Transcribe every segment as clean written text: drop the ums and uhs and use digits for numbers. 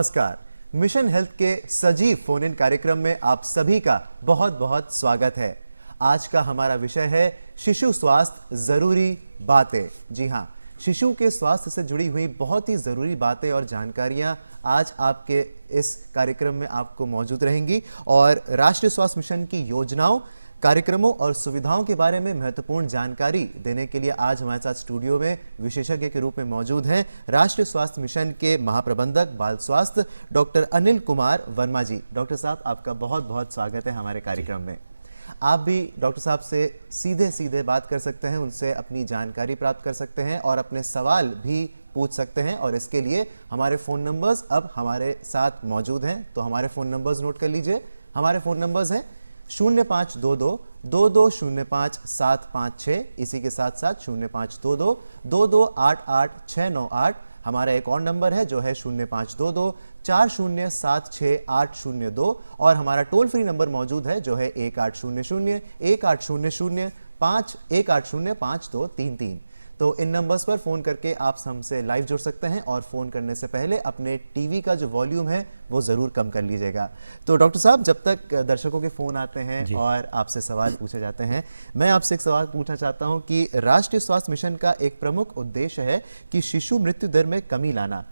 नमस्कार। Mission health के सजीव फोन इन कार्यक्रम में आप सभी का बहुत बहुत स्वागत है। आज का हमारा विषय है शिशु स्वास्थ्य जरूरी बातें। जी हाँ, शिशु के स्वास्थ्य से जुड़ी हुई बहुत ही जरूरी बातें और जानकारियां आज आपके इस कार्यक्रम में आपको मौजूद रहेंगी और राष्ट्रीय स्वास्थ्य मिशन की योजनाओं, कार्यक्रमों और सुविधाओं के बारे में महत्वपूर्ण जानकारी देने के लिए आज हमारे साथ स्टूडियो में विशेषज्ञ के रूप में मौजूद हैं राष्ट्रीय स्वास्थ्य मिशन के महाप्रबंधक बाल स्वास्थ्य डॉक्टर अनिल कुमार वर्मा जी। डॉक्टर साहब, आपका बहुत बहुत स्वागत है हमारे कार्यक्रम में। आप भी डॉक्टर साहब से सीधे सीधे बात कर सकते हैं, उनसे अपनी जानकारी प्राप्त कर सकते हैं और अपने सवाल भी पूछ सकते हैं। और इसके लिए हमारे फ़ोन नंबर्स अब हमारे साथ मौजूद हैं, तो हमारे फ़ोन नंबर्स नोट कर लीजिए। हमारे फ़ोन नंबर्स हैं 0522-2205-756, इसी के साथ साथ 0522-2288-698। हमारा एक और नंबर है जो है 0522-4076-802 और हमारा टोल फ्री नंबर मौजूद है जो है 1800-1805-5233। तो इन नंबर्स पर फ़ोन करके आप हमसे लाइव जुड़ सकते हैं और फ़ोन करने से पहले अपने टीवी का जो वॉल्यूम है वो ज़रूर कम कर लीजिएगा। तो डॉक्टर साहब, जब तक दर्शकों के फ़ोन आते हैं और आपसे सवाल पूछे जाते हैं, मैं आपसे एक सवाल पूछना चाहता हूं कि राष्ट्रीय स्वास्थ्य मिशन का एक प्रमुख उद्देश्य है कि शिशु मृत्यु दर में कमी लाना।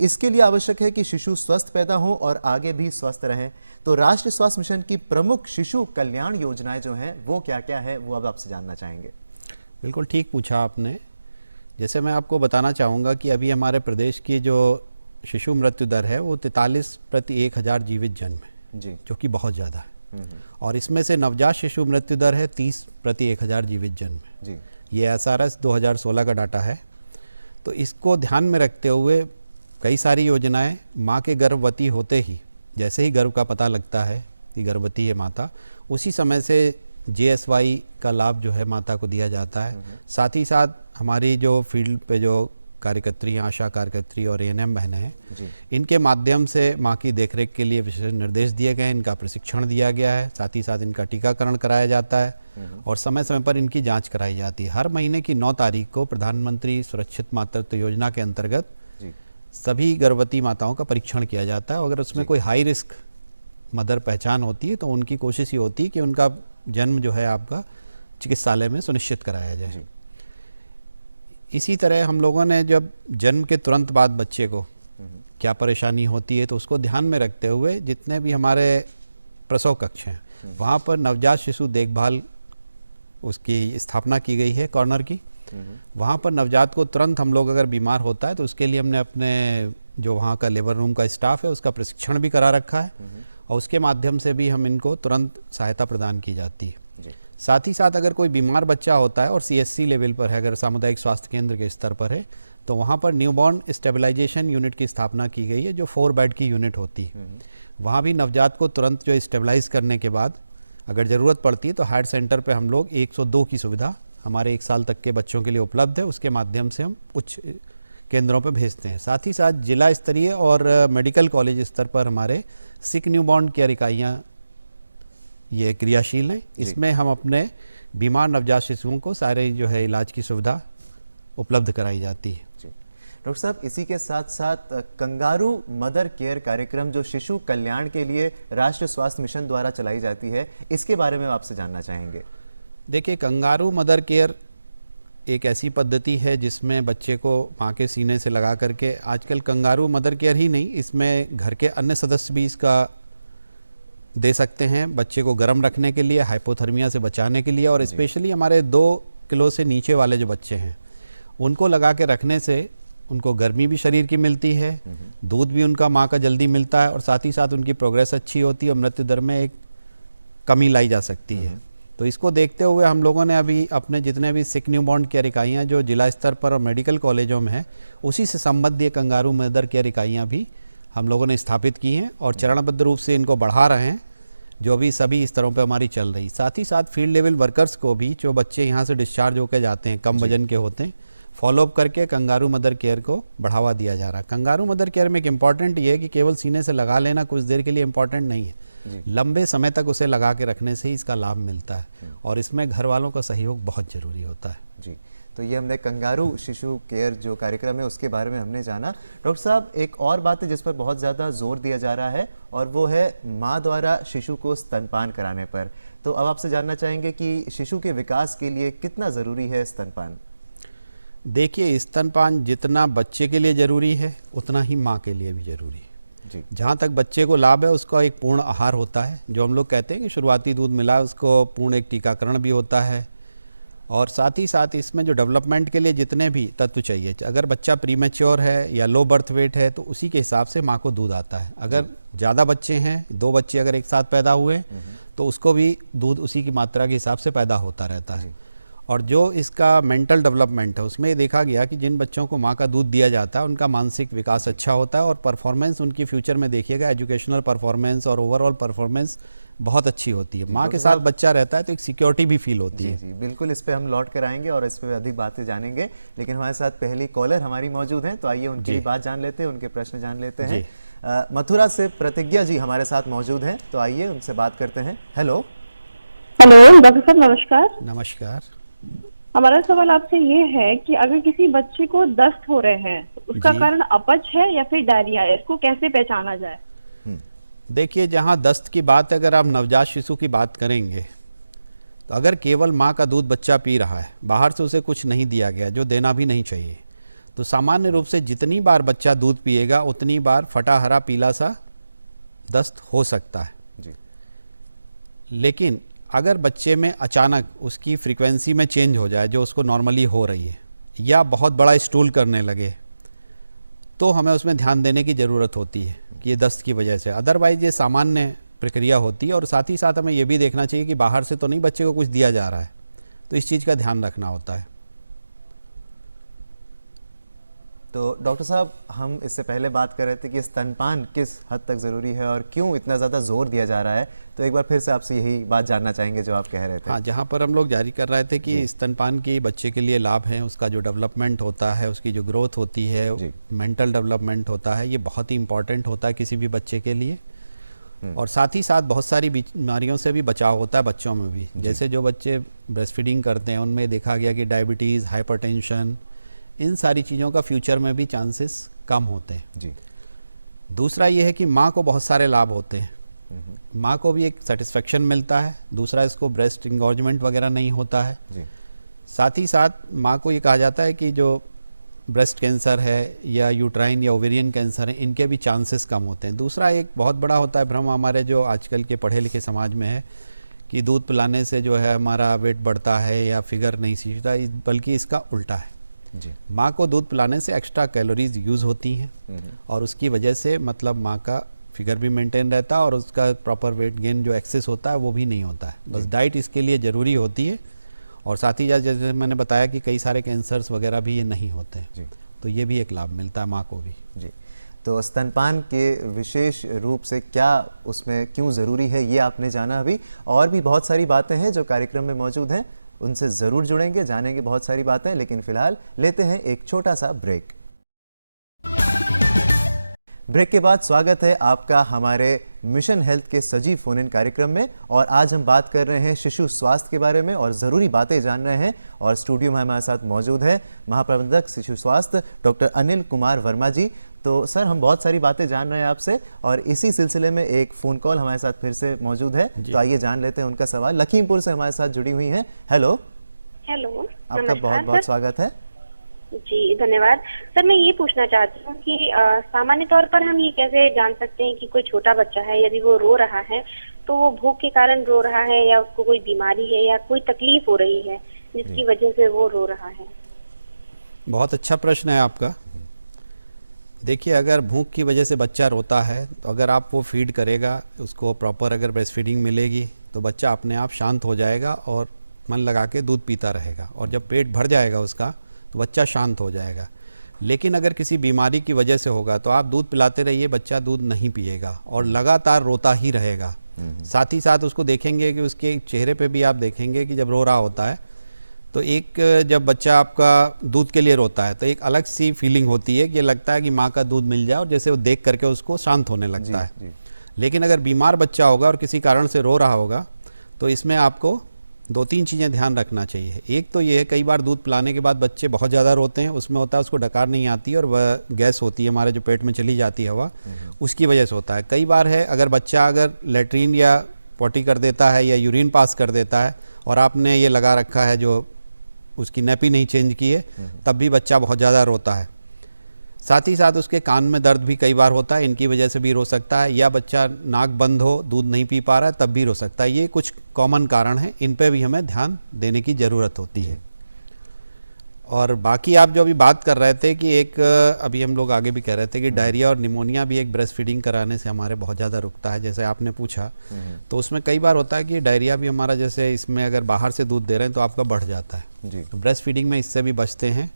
इसके लिए आवश्यक है कि शिशु स्वस्थ पैदा हो और आगे भी स्वस्थ रहें। तो राष्ट्रीय स्वास्थ्य मिशन की प्रमुख शिशु कल्याण योजनाएं जो हैं वो क्या क्या है, वो अब आपसे जानना चाहेंगे। बिल्कुल ठीक पूछा आपने। जैसे मैं आपको बताना चाहूँगा कि अभी हमारे प्रदेश की जो शिशु मृत्यु दर है वो 43 प्रति 1000 जीवित जन्म है जी, जो कि बहुत ज़्यादा है। और इसमें से नवजात शिशु मृत्यु दर है 30 प्रति 1000 जीवित जन्म जी। ये SRS 2016 का डाटा है। तो इसको ध्यान में रखते हुए कई सारी योजनाएं माँ के गर्भवती होते ही, जैसे ही गर्भ का पता लगता है कि गर्भवती है माता, उसी समय से JSY का लाभ जो है माता को दिया जाता है। साथ ही साथ हमारी जो फील्ड पे जो कार्यकर्त्री, आशा कार्यकर्त्री और ANM बहनें हैं, इनके माध्यम से माँ की देखरेख के लिए विशेष निर्देश दिए गए हैं, इनका प्रशिक्षण दिया गया है। साथ ही साथ इनका टीकाकरण कराया जाता है और समय समय पर इनकी जांच कराई जाती है। हर महीने की 9 तारीख को प्रधानमंत्री सुरक्षित मातृत्व योजना के अंतर्गत सभी गर्भवती माताओं का परीक्षण किया जाता है। अगर उसमें कोई हाई रिस्क मदर पहचान होती है तो उनकी कोशिश ये होती है कि उनका जन्म जो है आपका चिकित्सालय में सुनिश्चित कराया जाए। इसी तरह हम लोगों ने जब जन्म के तुरंत बाद बच्चे को क्या परेशानी होती है तो उसको ध्यान में रखते हुए जितने भी हमारे प्रसव कक्ष हैं वहाँ पर नवजात शिशु देखभाल उसकी स्थापना की गई है कॉर्नर की। वहाँ पर नवजात को तुरंत हम लोग अगर बीमार होता है तो उसके लिए हमने अपने जो वहाँ का लेबर रूम का स्टाफ है उसका प्रशिक्षण भी करा रखा है और उसके माध्यम से भी हम इनको तुरंत सहायता प्रदान की जाती है। साथ ही साथ अगर कोई बीमार बच्चा होता है और CSC लेवल पर है, अगर सामुदायिक स्वास्थ्य केंद्र के स्तर पर है, तो वहाँ पर न्यूबॉर्न स्टेबलाइजेशन यूनिट की स्थापना की गई है जो 4 बेड की यूनिट होती है। वहाँ भी नवजात को तुरंत जो स्टेबलाइज करने के बाद अगर ज़रूरत पड़ती है तो हार्ट सेंटर पर हम लोग 102 की सुविधा हमारे 1 साल तक के बच्चों के लिए उपलब्ध है, उसके माध्यम से हम उच्च केंद्रों पर भेजते हैं। साथ ही साथ जिला स्तरीय और मेडिकल कॉलेज स्तर पर हमारे सिक न्यूबॉर्न केयर इकाइयाँ ये क्रियाशील हैं। इसमें हम अपने बीमार नवजात शिशुओं को सारे जो है इलाज की सुविधा उपलब्ध कराई जाती है। डॉक्टर साहब, इसी के साथ साथ कंगारू मदर केयर कार्यक्रम जो शिशु कल्याण के लिए राष्ट्रीय स्वास्थ्य मिशन द्वारा चलाई जाती है, इसके बारे में आपसे जानना चाहेंगे। देखिए, कंगारू मदर केयर एक ऐसी पद्धति है जिसमें बच्चे को माँ के सीने से लगा करके, आजकल कंगारू मदर केयर ही नहीं, इसमें घर के अन्य सदस्य भी इसका दे सकते हैं बच्चे को गर्म रखने के लिए, हाइपोथर्मिया से बचाने के लिए। और स्पेशली हमारे 2 किलो से नीचे वाले जो बच्चे हैं उनको लगा के रखने से उनको गर्मी भी शरीर की मिलती है, दूध भी उनका माँ का जल्दी मिलता है और साथ ही साथ उनकी प्रोग्रेस अच्छी होती है और मृत्यु दर में एक कमी लाई जा सकती है। तो इसको देखते हुए हम लोगों ने अभी अपने जितने भी सिक न्यूबॉर्न केयर इकाइयाँ जो जिला स्तर पर और मेडिकल कॉलेजों में हैं, उसी से संबद्ध ये कंगारू मदर केयर इकाइयाँ भी हम लोगों ने स्थापित की हैं और चरणबद्ध रूप से इनको बढ़ा रहे हैं, जो भी सभी स्तरों पे हमारी चल रही। साथ ही साथ फील्ड लेवल वर्कर्स को भी, जो बच्चे यहाँ से डिस्चार्ज होकर जाते हैं, कम वजन के होते हैं, फॉलोअप करके कंगारू मदर केयर को बढ़ावा दिया जा रहा है। कंगारू मदर केयर में एक इम्पॉर्टेंट ये है कि केवल सीने से लगा लेना कुछ देर के लिए इम्पॉर्टेंट नहीं है, लंबे समय तक उसे लगा के रखने से ही इसका लाभ मिलता है और इसमें घर वालों का सहयोग बहुत जरूरी होता है। जी, तो ये हमने कंगारू शिशु केयर जो कार्यक्रम है उसके बारे में हमने जाना। डॉक्टर साहब, एक और बात है जिस पर बहुत ज़्यादा जोर दिया जा रहा है और वो है माँ द्वारा शिशु को स्तनपान कराने पर। तो अब आपसे जानना चाहेंगे कि शिशु के विकास के लिए कितना ज़रूरी है स्तनपान? देखिए, स्तनपान जितना बच्चे के लिए ज़रूरी है उतना ही माँ के लिए भी ज़रूरी है। जहाँ तक बच्चे को लाभ है उसका एक पूर्ण आहार होता है, जो हम लोग कहते हैं कि शुरुआती दूध मिला उसको पूर्ण एक टीकाकरण भी होता है, और साथ ही साथ इसमें जो डेवलपमेंट के लिए जितने भी तत्व चाहिए, अगर बच्चा प्रीमेच्योर है या लो बर्थ वेट है तो उसी के हिसाब से माँ को दूध आता है। अगर ज़्यादा बच्चे हैं, 2 बच्चे अगर एक साथ पैदा हुए तो उसको भी दूध उसी की मात्रा के हिसाब से पैदा होता रहता है। और जो इसका मेंटल डेवलपमेंट है उसमें देखा गया कि जिन बच्चों को माँ का दूध दिया जाता है उनका मानसिक विकास अच्छा होता है और परफॉर्मेंस उनकी फ्यूचर में देखिएगा, एजुकेशनल परफॉर्मेंस और ओवरऑल परफॉर्मेंस बहुत अच्छी होती है। माँ के साथ बच्चा रहता है तो एक सिक्योरिटी भी फील होती है। जी, बिल्कुल, इस पे हम लौट कर आएंगे और इस पे अधिक बातें जानेंगे, लेकिन हमारे साथ पहली कॉलर हमारी मौजूद हैं, तो आइए उनकी भी बात जान लेते हैं, उनके प्रश्न जान लेते हैं। मथुरा से प्रतिज्ञा जी हमारे साथ मौजूद हैं, तो आइए उनसे बात करते हैं। हेलो डॉक्टर साहब, नमस्कार। नमस्कार। हमारा सवाल आपसे ये है कि अगर किसी बच्चे को दस्त हो रहे हैं तो उसका कारण अपच है या फिर डायरिया है, इसको कैसे पहचाना जाए? देखिए, जहाँ दस्त की बात, अगर आप नवजात शिशु की बात करेंगे तो अगर केवल माँ का दूध बच्चा पी रहा है, बाहर से उसे कुछ नहीं दिया गया, जो देना भी नहीं चाहिए, तो सामान्य रूप से जितनी बार बच्चा दूध पिएगा उतनी बार फटा हरा पीला सा दस्त हो सकता है जी। लेकिन अगर बच्चे में अचानक उसकी फ्रीक्वेंसी में चेंज हो जाए जो उसको नॉर्मली हो रही है, या बहुत बड़ा स्टूल करने लगे, तो हमें उसमें ध्यान देने की ज़रूरत होती है कि ये दस्त की वजह से। अदरवाइज ये सामान्य प्रक्रिया होती है। और साथ ही साथ हमें ये भी देखना चाहिए कि बाहर से तो नहीं बच्चे को कुछ दिया जा रहा है, तो इस चीज़ का ध्यान रखना होता है। तो डॉक्टर साहब, हम इससे पहले बात कर रहे थे कि स्तनपान किस हद तक ज़रूरी है और क्यों इतना ज़्यादा जोर दिया जा रहा है, तो एक बार फिर से आपसे यही बात जानना चाहेंगे जो आप कह रहे थे। हाँ, जहाँ पर हम लोग जारी कर रहे थे कि स्तनपान की बच्चे के लिए लाभ है, उसका जो डेवलपमेंट होता है, उसकी जो ग्रोथ होती है, मेंटल डेवलपमेंट होता है, ये बहुत ही इंपॉर्टेंट होता है किसी भी बच्चे के लिए। और साथ ही साथ बहुत सारी बीमारियों से भी बचाव होता है बच्चों में भी। जैसे जो बच्चे ब्रेस्ट फीडिंग करते हैं उनमें देखा गया कि डायबिटीज़, हाइपरटेंशन, इन सारी चीज़ों का फ्यूचर में भी चांसेस कम होते हैं जी। दूसरा ये है कि माँ को बहुत सारे लाभ होते हैं, माँ को भी एक सेटिस्फेक्शन मिलता है। दूसरा, इसको ब्रेस्ट इंगॉर्जमेंट वगैरह नहीं होता है जी। साथ ही साथ माँ को ये कहा जाता है कि जो ब्रेस्ट कैंसर है या यूट्राइन या ओवेरियन कैंसर है, इनके भी चांसेस कम होते हैं। दूसरा एक बहुत बड़ा होता है भ्रम हमारे जो आजकल के पढ़े लिखे समाज में है कि दूध पिलाने से जो है हमारा वेट बढ़ता है या फिगर नहीं सीखता, बल्कि इसका उल्टा है जी। माँ को दूध पिलाने से एक्स्ट्रा कैलोरीज यूज़ होती हैं और उसकी वजह से मतलब माँ का फिगर भी मेंटेन रहता है और उसका प्रॉपर वेट गेन जो एक्सेस होता है वो भी नहीं होता है। बस डाइट इसके लिए ज़रूरी होती है। और साथ ही जैसे मैंने बताया कि कई सारे कैंसर्स वगैरह भी ये नहीं होते हैं, तो ये भी एक लाभ मिलता है माँ को भी जी। तो स्तनपान के विशेष रूप से क्या उसमें क्यों ज़रूरी है ये आपने जाना अभी, और भी बहुत सारी बातें हैं जो कार्यक्रम में मौजूद हैं, उनसे ज़रूर जुड़ेंगे, जानेंगे बहुत सारी बातें, लेकिन फिलहाल लेते हैं एक छोटा सा ब्रेक। ब्रेक के बाद स्वागत है आपका हमारे मिशन हेल्थ के सजीव फोन इन कार्यक्रम में। और आज हम बात कर रहे हैं शिशु स्वास्थ्य के बारे में और ज़रूरी बातें जान रहे हैं। और स्टूडियो में हमारे साथ मौजूद है महाप्रबंधक शिशु स्वास्थ्य डॉक्टर अनिल कुमार वर्मा जी। तो सर, हम बहुत सारी बातें जान रहे हैं आपसे और इसी सिलसिले में एक फ़ोन कॉल हमारे साथ फिर से मौजूद है, तो आइए जान लेते हैं उनका सवाल। लखीमपुर से हमारे साथ जुड़ी हुई हैं। हेलो हेलो, आपका बहुत बहुत स्वागत है जी। धन्यवाद सर। मैं ये पूछना चाहती हूँ कि सामान्य तौर पर हम ये कैसे जान सकते हैं कि कोई छोटा बच्चा है, यदि वो रो रहा है तो वो भूख के कारण रो रहा है या उसको कोई बीमारी है या कोई तकलीफ हो रही है जिसकी वजह से वो रो रहा है? बहुत अच्छा प्रश्न है आपका। देखिए, अगर भूख की वजह से बच्चा रोता है तो अगर आप वो फीड करेगा, उसको प्रॉपर अगर ब्रेस्ट फीडिंग मिलेगी तो बच्चा अपने आप शांत हो जाएगा और मन लगा के दूध पीता रहेगा। और जब पेट भर जाएगा उसका तो बच्चा शांत हो जाएगा। लेकिन अगर किसी बीमारी की वजह से होगा तो आप दूध पिलाते रहिए, बच्चा दूध नहीं पिएगा और लगातार रोता ही रहेगा। साथ ही साथ उसको देखेंगे कि उसके चेहरे पे भी आप देखेंगे कि जब रो रहा होता है तो एक जब बच्चा आपका दूध के लिए रोता है तो एक अलग सी फीलिंग होती है कि लगता है कि माँ का दूध मिल जाए और जैसे वो देख करके उसको शांत होने लगता है। लेकिन अगर बीमार बच्चा होगा और किसी कारण से रो रहा होगा तो इसमें आपको 2-3 चीज़ें ध्यान रखना चाहिए। एक तो ये है, कई बार दूध पिलाने के बाद बच्चे बहुत ज़्यादा रोते हैं, उसमें होता है उसको डकार नहीं आती है और वह गैस होती है हमारे जो पेट में चली जाती है हवा, उसकी वजह से होता है। कई बार है अगर बच्चा अगर लेटरिन या पॉटी कर देता है या यूरिन पास कर देता है और आपने ये लगा रखा है जो उसकी नैपी नहीं चेंज की है, तब भी बच्चा बहुत ज़्यादा रोता है। साथ ही साथ उसके कान में दर्द भी कई बार होता है, इनकी वजह से भी रो सकता है, या बच्चा नाक बंद हो, दूध नहीं पी पा रहा है, तब भी रो सकता है। ये कुछ कॉमन कारण हैं, इन पे भी हमें ध्यान देने की ज़रूरत होती है। और बाकी आप जो अभी बात कर रहे थे कि एक अभी हम लोग आगे भी कह रहे थे कि डायरिया और निमोनिया भी एक ब्रेस्ट फीडिंग कराने से हमारे बहुत ज़्यादा रुकता है, जैसे आपने पूछा। तो उसमें कई बार होता है कि डायरिया भी हमारा, जैसे इसमें अगर बाहर से दूध दे रहे हैं तो आपका बढ़ जाता है, तो ब्रेस्ट फीडिंग में इससे भी बचते हैं।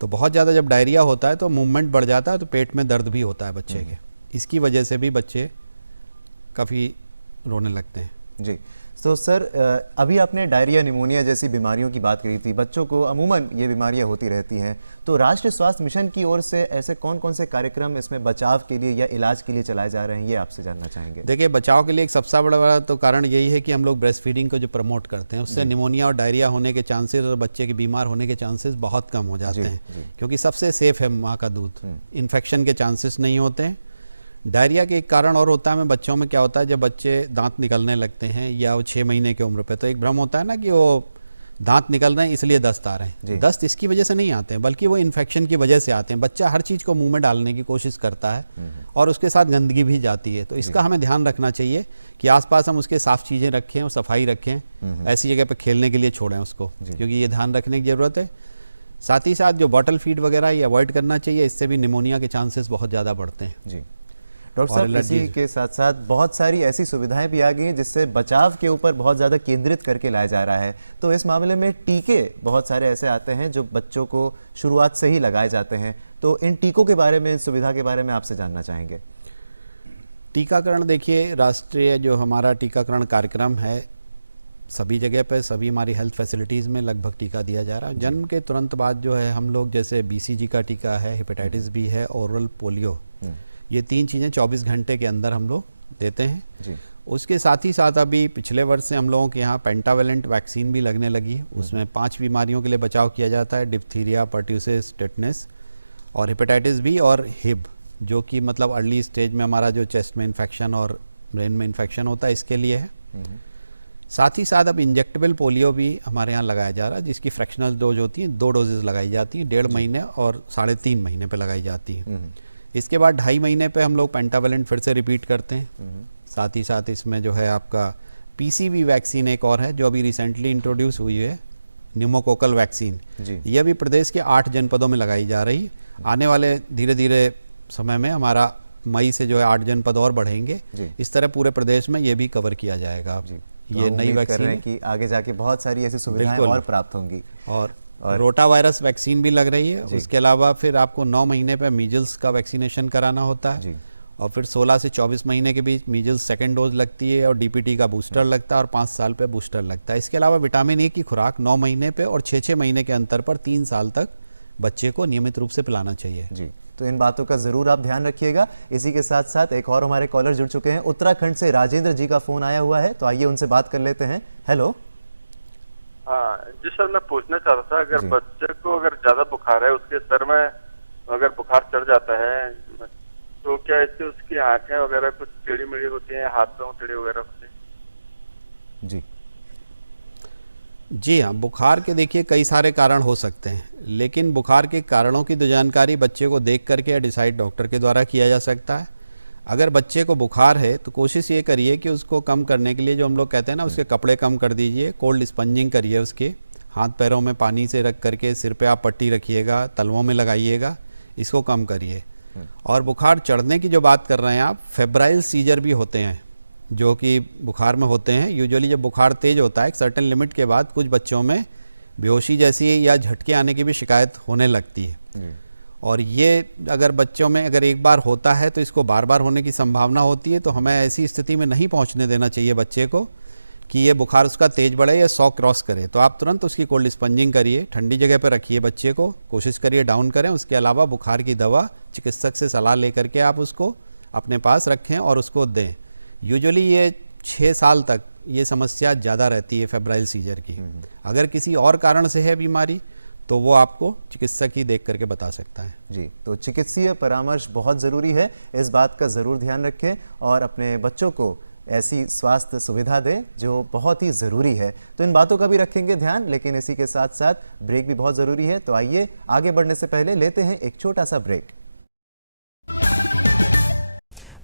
तो बहुत ज़्यादा जब डायरिया होता है तो मूवमेंट बढ़ जाता है, तो पेट में दर्द भी होता है बच्चे के, इसकी वजह से भी बच्चे काफ़ी रोने लगते हैं। जी, तो सर अभी आपने डायरिया निमोनिया जैसी बीमारियों की बात करी थी। बच्चों को अमूमन ये बीमारियां होती रहती हैं, तो राष्ट्रीय स्वास्थ्य मिशन की ओर से ऐसे कौन कौन से कार्यक्रम इसमें बचाव के लिए या इलाज के लिए चलाए जा रहे हैं, ये आपसे जानना चाहेंगे। देखिए, बचाव के लिए एक सबसे बड़ा तो कारण यही है कि हम लोग ब्रेस्ट फीडिंग को जो प्रमोट करते हैं, उससे निमोनिया और डायरिया होने के चांसेस और बच्चे के बीमार होने के चांसेस बहुत कम हो जाते हैं, क्योंकि सबसे सेफ है माँ का दूध, इन्फेक्शन के चांसेस नहीं होते हैं। डायरिया के एक कारण और होता है में बच्चों में क्या होता है, जब बच्चे दांत निकलने लगते हैं या वो 6 महीने की उम्र पे, तो एक भ्रम होता है ना कि वो दांत निकल रहे हैं इसलिए दस्त आ रहे हैं। दस्त इसकी वजह से नहीं आते हैं, बल्कि वो इन्फेक्शन की वजह से आते हैं। बच्चा हर चीज़ को मुंह में डालने की कोशिश करता है और उसके साथ गंदगी भी जाती है, तो इसका हमें ध्यान रखना चाहिए कि आसपास हम उसके साफ चीज़ें रखें और सफाई रखें, ऐसी जगह पर खेलने के लिए छोड़ें उसको, क्योंकि ये ध्यान रखने की ज़रूरत है। साथ ही साथ जो बॉटल फीड वगैरह ये अवॉइड करना चाहिए, इससे भी निमोनिया के चांसेस बहुत ज़्यादा बढ़ते हैं। जी डॉक्टर साहब, इसी के साथ साथ बहुत सारी ऐसी सुविधाएं भी आ गई हैं जिससे बचाव के ऊपर बहुत ज़्यादा केंद्रित करके लाया जा रहा है। तो इस मामले में टीके बहुत सारे ऐसे आते हैं जो बच्चों को शुरुआत से ही लगाए जाते हैं, तो इन टीकों के बारे में, इन सुविधा के बारे में आपसे जानना चाहेंगे। टीकाकरण, देखिए राष्ट्रीय जो हमारा टीकाकरण कार्यक्रम है, सभी जगह पर सभी हमारी हेल्थ फैसिलिटीज़ में लगभग टीका दिया जा रहा है। जन्म के तुरंत बाद जो है हम लोग, जैसे BCG का टीका है, हेपेटाइटिस बी है, ओरल पोलियो, ये 3 चीज़ें 24 घंटे के अंदर हम लोग देते हैं जी। उसके साथ ही साथ अभी पिछले वर्ष से हम लोगों के यहाँ पेंटावेलेंट वैक्सीन भी लगने लगी। उसमें 5 बीमारियों के लिए बचाव किया जाता है, डिप्थीरिया, पर्ट्यूसिस, टेटनस और हेपेटाइटिस बी और हिब, जो कि मतलब अर्ली स्टेज में हमारा जो चेस्ट में इन्फेक्शन और ब्रेन में इन्फेक्शन होता है, इसके लिए है। साथ ही साथ अब इंजेक्टेबल पोलियो भी हमारे यहाँ लगाया जा रहा है, जिसकी फ्रैक्शनल डोज होती है, 2 डोजेज लगाई जाती हैं, 1.5 महीने और 3.5 महीने पे लगाई जाती है। इसके बाद 2.5 महीने पे हम लोग पेंटावेलेंट फिर से रिपीट करते हैं। साथ ही साथ इसमें जो है आपका PCV वैक्सीन एक और है जो अभी रिसेंटली इंट्रोड्यूस हुई है, न्यूमोकोकल वैक्सीन, ये अभी प्रदेश के 8 जनपदों में लगाई जा रही। आने वाले धीरे धीरे समय में हमारा मई से जो है 8 जनपद और बढ़ेंगे, इस तरह पूरे प्रदेश में ये भी कवर किया जाएगा। ये नई वैक्सीन है कि आगे जाके बहुत सारी ऐसी सुविधाएं और प्राप्त होंगी। और रोटा वायरस वैक्सीन भी लग रही है। उसके अलावा फिर आपको 9 महीने पे मीजल्स का वैक्सीनेशन कराना होता है और फिर 16 से 24 महीने के बीच मीजल्स सेकेंड डोज लगती है और DPT का बूस्टर लगता है और 5 साल पे बूस्टर लगता है। इसके अलावा विटामिन A की खुराक 9 महीने पे और 6-6 महीने के अंतर पर 3 साल तक बच्चे को नियमित रूप से पिलाना चाहिए जी। तो इन बातों का जरूर आप ध्यान रखिएगा। इसी के साथ साथ एक और हमारे कॉलर जुड़ चुके हैं, उत्तराखंड से राजेंद्र जी का फोन आया हुआ है, तो आइए उनसे बात कर लेते हैं। हेलो। जी सर, मैं पूछना चाहता था, अगर बच्चे को अगर ज्यादा बुखार है, उसके सर में अगर बुखार चढ़ जाता है, तो क्या इससे उसकी आंखें वगैरह कुछ टेढ़ी मेढ़ी होती हैं, हाथ पांव टेढ़े वगैरह होते हैं? जी हाँ, बुखार के देखिए कई सारे कारण हो सकते हैं, लेकिन बुखार के कारणों की तो जानकारी बच्चे को देख करके या डिसाइड डॉक्टर के द्वारा किया जा सकता है। अगर बच्चे को बुखार है तो कोशिश ये करिए कि उसको कम करने के लिए जो हम लोग कहते हैं ना, उसके कपड़े कम कर दीजिए, कोल्ड स्पंजिंग करिए, उसके हाथ पैरों में पानी से रख करके सिर पे आप पट्टी रखिएगा, तलवों में लगाइएगा, इसको कम करिए। और बुखार चढ़ने की जो बात कर रहे हैं आप, फेब्राइल सीजर भी होते हैं जो कि बुखार में होते हैं। यूजुअली जब बुखार तेज होता है एक सर्टेन लिमिट के बाद कुछ बच्चों में बेहोशी जैसी या झटके आने की भी शिकायत होने लगती है। और ये अगर बच्चों में अगर एक बार होता है तो इसको बार बार होने की संभावना होती है, तो हमें ऐसी स्थिति में नहीं पहुंचने देना चाहिए बच्चे को कि ये बुखार उसका तेज बढ़े या 100 क्रॉस करे। तो आप तुरंत उसकी कोल्ड स्पंजिंग करिए, ठंडी जगह पर रखिए बच्चे को, कोशिश करिए डाउन करें। उसके अलावा बुखार की दवा चिकित्सक से सलाह लेकर के आप उसको अपने पास रखें और उसको दें। यूजुअली ये 6 साल तक ये समस्या ज़्यादा रहती है फेब्राइल सीजर की। अगर किसी और कारण से है बीमारी तो वो आपको चिकित्सक ही देख करके बता सकता है। जी, तो चिकित्सीय परामर्श बहुत ज़रूरी है, इस बात का ज़रूर ध्यान रखें और अपने बच्चों को ऐसी स्वास्थ्य सुविधा दें जो बहुत ही ज़रूरी है। तो इन बातों का भी रखेंगे ध्यान, लेकिन इसी के साथ साथ ब्रेक भी बहुत ज़रूरी है। तो आइए आगे बढ़ने से पहले लेते हैं एक छोटा सा ब्रेक।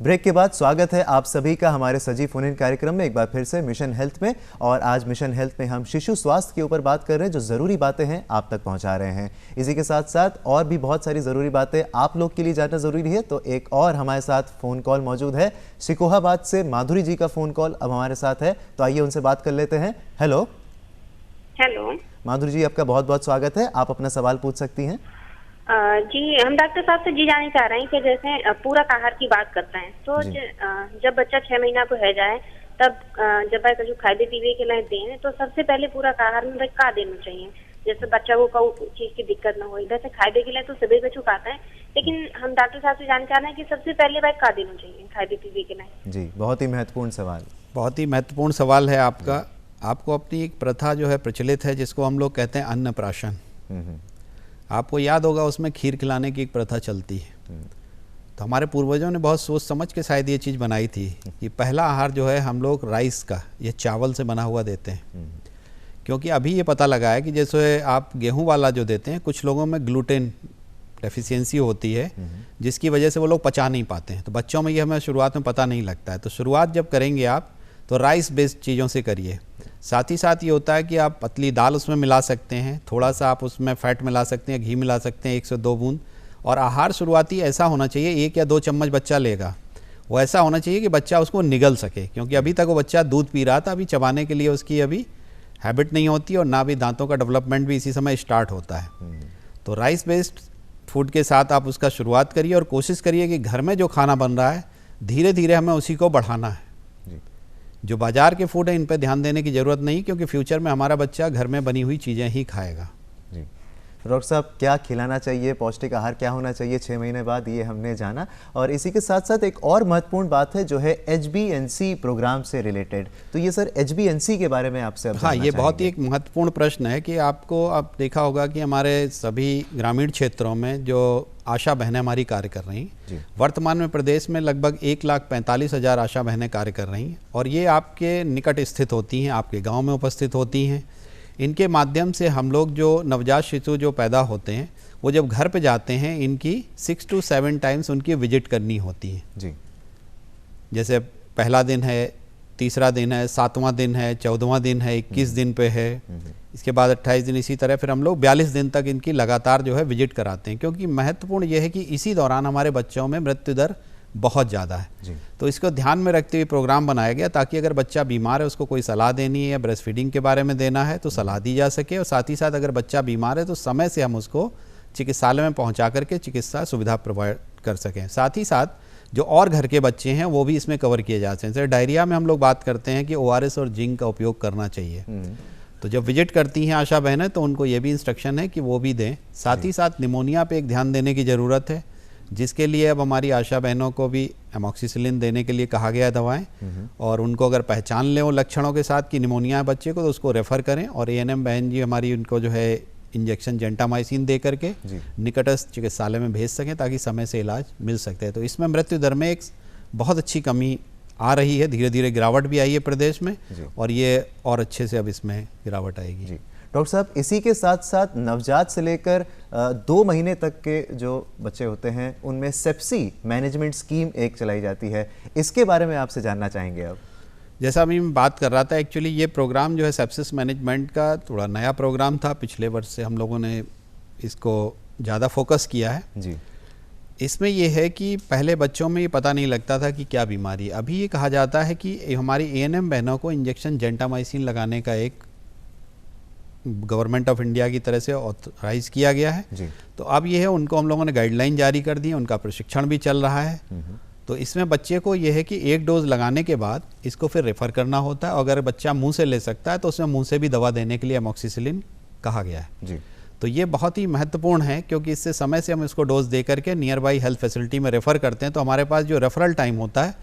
ब्रेक के बाद स्वागत है आप सभी का हमारे सजीव फोन इन कार्यक्रम में एक बार फिर से मिशन हेल्थ में। और आज मिशन हेल्थ में हम शिशु स्वास्थ्य के ऊपर बात कर रहे हैं, जो ज़रूरी बातें हैं आप तक पहुंचा रहे हैं। इसी के साथ साथ और भी बहुत सारी ज़रूरी बातें आप लोग के लिए जानना ज़रूरी है। तो एक और हमारे साथ फ़ोन कॉल मौजूद है, सिकोहाबाद से माधुरी जी का फ़ोन कॉल अब हमारे साथ है, तो आइए उनसे बात कर लेते हैं। हेलो माधुरी जी, आपका बहुत बहुत स्वागत है, आप अपना सवाल पूछ सकती हैं। जी, हम डॉक्टर साहब से जानना चाह रहे हैं कि जैसे पूरक आहार की बात करते हैं तो जब बच्चा 6 महीना को है जाए तब जब कुछ खाने पीने के लिए दें तो सबसे पहले पूरक आहार में क्या देना चाहिए, जैसे बच्चा को कोई चीज की दिक्कत ना हो। वैसे खाने के लिए तो सभी बच्चों खाता है, लेकिन हम डॉक्टर साहब से जानना चाह रहे हैं कि सबसे पहले क्या देना चाहिए खाने पीने के लिए। जी, बहुत ही महत्वपूर्ण सवाल। बहुत ही महत्वपूर्ण सवाल है आपका। आपको अपनी एक प्रथा जो है प्रचलित है जिसको हम लोग कहते हैं अन्नप्राशन। आपको याद होगा उसमें खीर खिलाने की एक प्रथा चलती है। तो हमारे पूर्वजों ने बहुत सोच समझ के शायद ये चीज़ बनाई थी कि पहला आहार जो है हम लोग राइस का, ये चावल से बना हुआ देते हैं। क्योंकि अभी ये पता लगा है कि जैसे आप गेहूं वाला जो देते हैं, कुछ लोगों में ग्लूटेन डेफिशिएंसी होती है जिसकी वजह से वो लोग पचा नहीं पाते हैं। तो बच्चों में ये हमें शुरुआत में पता नहीं लगता है। तो शुरुआत जब करेंगे आप तो राइस बेस्ड चीज़ों से करिए। साथ ही साथ ये होता है कि आप पतली दाल उसमें मिला सकते हैं, थोड़ा सा आप उसमें फैट मिला सकते हैं, घी मिला सकते हैं 1 से 2 बूंद। और आहार शुरुआती ऐसा होना चाहिए, 1 या 2 चम्मच बच्चा लेगा, वो ऐसा होना चाहिए कि बच्चा उसको निगल सके। क्योंकि अभी तक वो बच्चा दूध पी रहा था, अभी चबाने के लिए उसकी अभी हैबिट नहीं होती और ना भी दांतों का डेवलपमेंट भी इसी समय स्टार्ट होता है। तो राइस बेस्ड फूड के साथ आप उसका शुरुआत करिए और कोशिश करिए कि घर में जो खाना बन रहा है धीरे धीरे हमें उसी को बढ़ाना है। जो बाजार के फूड है इन पे ध्यान देने की ज़रूरत नहीं, क्योंकि फ्यूचर में हमारा बच्चा घर में बनी हुई चीज़ें ही खाएगा। जी, डॉक्टर साहब क्या खिलाना चाहिए, पौष्टिक आहार क्या होना चाहिए 6 महीने बाद, ये हमने जाना। और इसी के साथ साथ एक और महत्वपूर्ण बात है जो है HbNc प्रोग्राम से रिलेटेड। तो ये सर HbNc के बारे में आपसे हाँ, ये बहुत ही एक महत्वपूर्ण प्रश्न है कि आपको अब देखा होगा कि हमारे सभी ग्रामीण क्षेत्रों में जो आशा बहनें हमारी कार्य कर रही हैं, वर्तमान में प्रदेश में लगभग 1,45,000 आशा बहनें कार्य कर रही हैं और ये आपके निकट स्थित होती हैं, आपके गांव में उपस्थित होती हैं। इनके माध्यम से हम लोग जो नवजात शिशु जो पैदा होते हैं वो जब घर पे जाते हैं इनकी 6 to 7 टाइम्स उनकी विजिट करनी होती है। जी, जैसे पहला दिन है, तीसरा दिन है, 7वां दिन है, 14वां दिन है, 21 दिन पे है, इसके बाद 28 दिन, इसी तरह फिर हम लोग 42 दिन तक इनकी लगातार जो है विजिट कराते हैं। क्योंकि महत्वपूर्ण यह है कि इसी दौरान हमारे बच्चों में मृत्यु दर बहुत ज़्यादा है। तो इसको ध्यान में रखते हुए प्रोग्राम बनाया गया ताकि अगर बच्चा बीमार है उसको कोई सलाह देनी है या ब्रेस्ट फीडिंग के बारे में देना है तो सलाह दी जा सके, और साथ ही साथ अगर बच्चा बीमार है तो समय से हम उसको चिकित्सालय में पहुंचा करके चिकित्सा सुविधा प्रोवाइड कर सकें। साथ ही साथ जो और घर के बच्चे हैं वो भी इसमें कवर किए जाते हैं। जैसे डायरिया में हम लोग बात करते हैं कि ORS और जिंक का उपयोग करना चाहिए। तो जब विजिट करती हैं आशा बहनें तो उनको ये भी इंस्ट्रक्शन है कि वो भी दें। साथ ही साथ निमोनिया पे एक ध्यान देने की ज़रूरत है, जिसके लिए अब हमारी आशा बहनों को भी एमॉक्सिसिलिन देने के लिए कहा गया है दवाएं। और उनको अगर पहचान लें वो लक्षणों के साथ कि निमोनिया है बच्चे को तो उसको रेफ़र करें, और ANM बहन जी हमारी उनको जो है इंजेक्शन जेंटामाइसिन दे करके निकटस्थ चिकित्सालय में भेज सकें ताकि समय से इलाज मिल सकते हैं। तो इसमें मृत्यु दर में एक बहुत अच्छी कमी आ रही है, धीरे धीरे गिरावट भी आई है प्रदेश में और ये और अच्छे से अब इसमें गिरावट आएगी। डॉक्टर साहब, इसी के साथ साथ नवजात से लेकर 2 महीने तक के जो बच्चे होते हैं उनमें सेप्सी मैनेजमेंट स्कीम एक चलाई जाती है, इसके बारे में आपसे जानना चाहेंगे। अब जैसा अभी मैं बात कर रहा था, एक्चुअली ये प्रोग्राम जो है सेप्सिस मैनेजमेंट का थोड़ा नया प्रोग्राम था, पिछले वर्ष से हम लोगों ने इसको ज़्यादा फोकस किया है जी। इसमें ये है कि पहले बच्चों में ये पता नहीं लगता था कि क्या बीमारी है। अभी ये कहा जाता है कि हमारी ANM बहनों को इंजेक्शन जेंटामाइसिन लगाने का एक गवर्नमेंट ऑफ इंडिया की तरह से ऑथराइज किया गया है जी। तो अब ये है, उनको हम लोगों ने गाइडलाइन जारी कर दी है, उनका प्रशिक्षण भी चल रहा है। तो इसमें बच्चे को ये है कि 1 डोज लगाने के बाद इसको फिर रेफ़र करना होता है। अगर बच्चा मुंह से ले सकता है तो उसमें मुंह से भी दवा देने के लिए एमॉक्सिसिलिन कहा गया है जी। तो ये बहुत ही महत्वपूर्ण है, क्योंकि इससे समय से हम इसको डोज दे करके नियर बाई हेल्थ फैसिलिटी में रेफ़र करते हैं। तो हमारे पास जो रेफरल टाइम होता है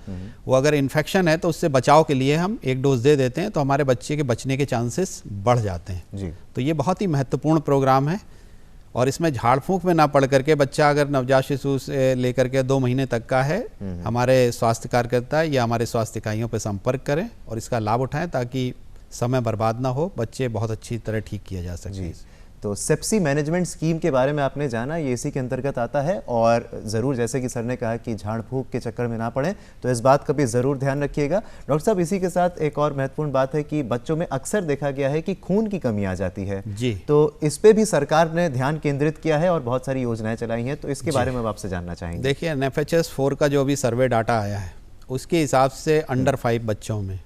वो अगर इन्फेक्शन है तो उससे बचाव के लिए हम एक डोज दे देते हैं, तो हमारे बच्चे के बचने के चांसेस बढ़ जाते हैं जी। तो ये बहुत ही महत्वपूर्ण प्रोग्राम है। और इसमें झाड़ फूंक में ना पड़ करके बच्चा अगर नवजात शिशु से लेकर के 2 महीने तक का है, हमारे स्वास्थ्य कार्यकर्ता या हमारे स्वास्थ्य इकाइयों पर संपर्क करें और इसका लाभ उठाएं, ताकि समय बर्बाद ना हो, बच्चे बहुत अच्छी तरह ठीक किया जा सके। तो सेप्सी मैनेजमेंट स्कीम के बारे में आपने जाना, ये इसी के अंतर्गत आता है। और ज़रूर जैसे कि सर ने कहा कि झाड़ फूंक के चक्कर में ना पड़े, तो इस बात का भी ज़रूर ध्यान रखिएगा। डॉक्टर साहब, इसी के साथ एक और महत्वपूर्ण बात है कि बच्चों में अक्सर देखा गया है कि खून की कमी आ जाती है जी। तो इस पे भी सरकार ने ध्यान केंद्रित किया है और बहुत सारी योजनाएं चलाई हैं, तो इसके बारे में हम आपसे जानना चाहेंगे। देखिए, NFHS 4 का जो अभी सर्वे डाटा आया है उसके हिसाब से अंडर 5 बच्चों में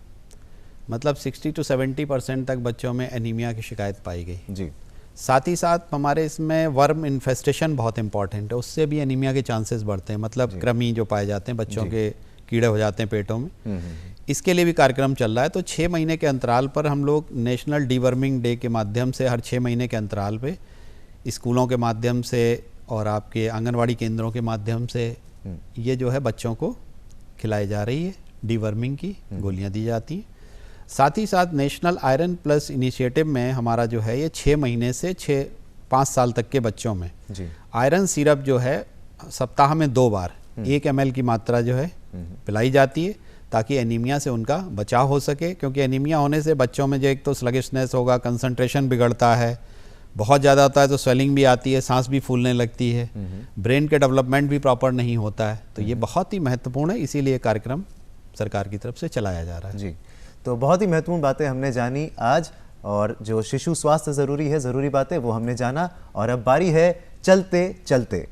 मतलब 60 to 70% तक बच्चों में एनीमिया की शिकायत पाई गई जी। साथ ही साथ हमारे इसमें वर्म इन्फेस्टेशन बहुत इंपॉर्टेंट है, उससे भी एनीमिया के चांसेस बढ़ते हैं, मतलब कृमि जो पाए जाते हैं बच्चों के, कीड़े हो जाते हैं पेटों में। इसके लिए भी कार्यक्रम चल रहा है। तो 6 महीने के अंतराल पर हम लोग नेशनल डीवर्मिंग डे के माध्यम से हर 6 महीने के अंतराल पे स्कूलों के माध्यम से और आपके आंगनवाड़ी केंद्रों के माध्यम से ये जो है बच्चों को खिलाई जा रही है, डीवर्मिंग की गोलियाँ दी जाती हैं। साथ ही साथ नेशनल आयरन प्लस इनिशिएटिव में हमारा जो है ये 6 महीने से 5 साल तक के बच्चों में जी। आयरन सिरप जो है सप्ताह में 2 बार 1 ml की मात्रा जो है पिलाई जाती है, ताकि एनीमिया से उनका बचाव हो सके। क्योंकि एनीमिया होने से बच्चों में जो एक तो स्लगिशनेस होगा, कंसंट्रेशन बिगड़ता है, बहुत ज़्यादा होता है तो स्वेलिंग भी आती है, सांस भी फूलने लगती है, ब्रेन के डेवलपमेंट भी प्रॉपर नहीं होता है। तो ये बहुत ही महत्वपूर्ण है, इसीलिए कार्यक्रम सरकार की तरफ से चलाया जा रहा है जी। तो बहुत ही महत्वपूर्ण बातें हमने जानी आज, और जो शिशु स्वास्थ्य ज़रूरी है, ज़रूरी बातें वो हमने जाना। और अब बारी है चलते चलते।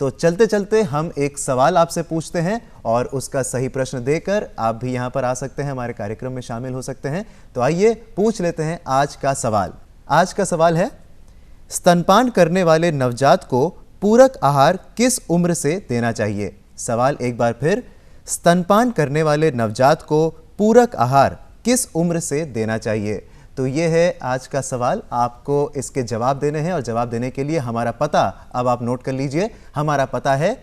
तो चलते चलते हम एक सवाल आपसे पूछते हैं और उसका सही प्रश्न देकर आप भी यहाँ पर आ सकते हैं, हमारे कार्यक्रम में शामिल हो सकते हैं। तो आइए पूछ लेते हैं आज का सवाल। आज का सवाल है, स्तनपान करने वाले नवजात को पूरक आहार किस उम्र से देना चाहिए? सवाल एक बार फिर, स्तनपान करने वाले नवजात को पूरक आहार किस उम्र से देना चाहिए? तो ये है आज का सवाल। आपको इसके जवाब देने हैं और जवाब देने के लिए हमारा पता अब आप नोट कर लीजिए। हमारा पता है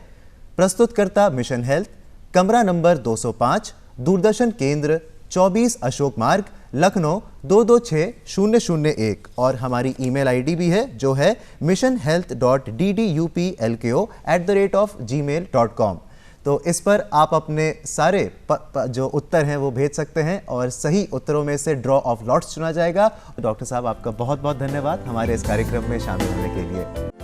प्रस्तुतकर्ता मिशन हेल्थ, कमरा नंबर 205, दूरदर्शन केंद्र 24 अशोक मार्ग, लखनऊ 226001। और हमारी ईमेल आईडी भी है जो है missionhealth.ddupLko@gmail.com। तो इस पर आप अपने सारे जो उत्तर हैं वो भेज सकते हैं और सही उत्तरों में से ड्रॉ ऑफ लॉट्स चुना जाएगा। डॉक्टर साहब, आपका बहुत बहुत धन्यवाद हमारे इस कार्यक्रम में शामिल होने के लिए।